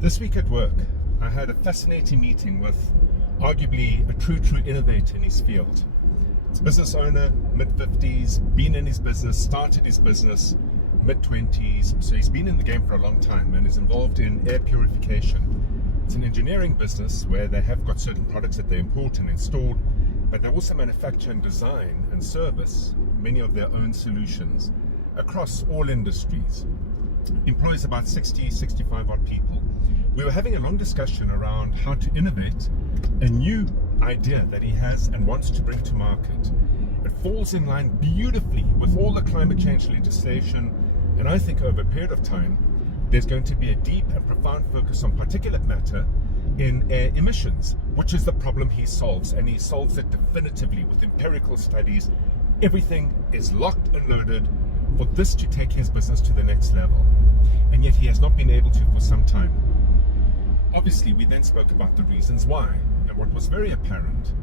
This week at work, I had a fascinating meeting with arguably a true innovator in his field. It's a business owner, mid-50s, been in his business, started his business, mid-20s, so he's been in the game for a long time and is involved in air purification. It's an engineering business where they have got certain products that they import and install, but they also manufacture and design and service many of their own solutions across all industries. Employs about 65 odd people. We were having a long discussion around how to innovate a new idea that he has and wants to bring to market. It falls in line beautifully with all the climate change legislation, and I think over a period of time there's going to be a deep and profound focus on particulate matter in air emissions, which is the problem he solves, and he solves it definitively with empirical studies. Everything is locked and loaded for this to take his business to the next level, and yet he has not been able to for some time. Obviously, we then spoke about the reasons why, and what was very apparent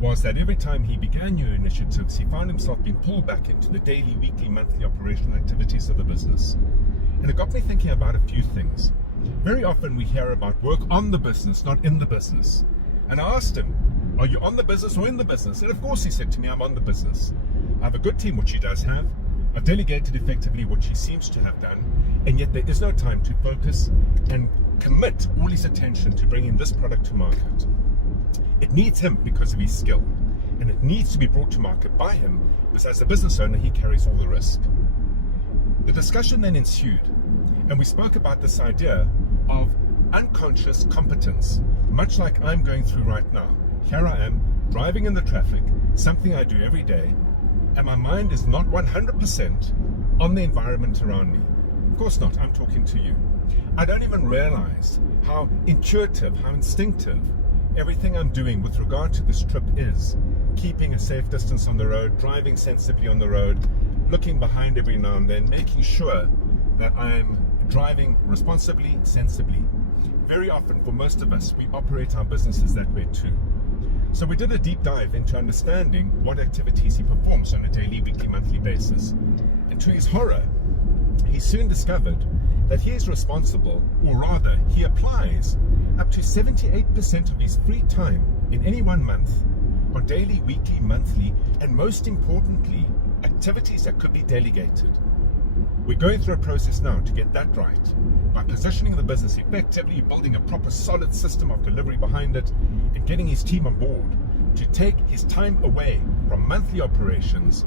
was that every time he began new initiatives, he found himself being pulled back into the daily, weekly, monthly operational activities of the business. And it got me thinking about a few things. Very often we hear about work on the business, not in the business. And I asked him, are you on the business or in the business? And of course he said to me, I'm on the business. I have a good team, which he does have. I've delegated effectively, which he seems to have done, and yet there is no time to focus and commit all his attention to bringing this product to market. It needs him because of his skill, and it needs to be brought to market by him because as a business owner, he carries all the risk. The discussion then ensued, and we spoke about this idea of unconscious competence, much like I'm going through right now. Here I am, driving in the traffic, something I do every day, and my mind is not 100% on the environment around me. Of course not, I'm talking to you. I don't even realize how intuitive, how instinctive everything I'm doing with regard to this trip is. Keeping a safe distance on the road, driving sensibly on the road, looking behind every now and then, making sure that I'm driving responsibly, sensibly. Very often, for most of us, we operate our businesses that way too. So we did a deep dive into understanding what activities he performs on a daily, weekly, monthly basis. And to his horror, he soon discovered that he is responsible, or rather, he applies up to 78% of his free time in any one month on daily, weekly, monthly, and most importantly, activities that could be delegated. We're going through a process now to get that right by positioning the business effectively, building a proper solid system of delivery behind it, and getting his team on board to take his time away from monthly operations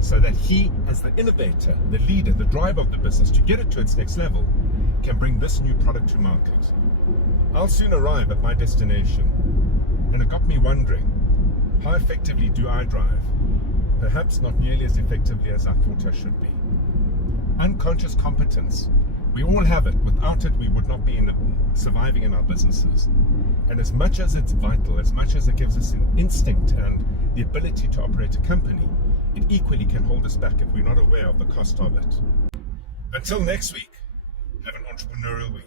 so that he, as the innovator, the leader, the driver of the business, to get it to its next level, can bring this new product to market. I'll soon arrive at my destination, and it got me wondering, how effectively do I drive? Perhaps not nearly as effectively as I thought I should be. Unconscious competence. We all have it. Without it, we would not be surviving in our businesses. And as much as it's vital, as much as it gives us an instinct and the ability to operate a company, it equally can hold us back if we're not aware of the cost of it. Until next week, have an entrepreneurial week.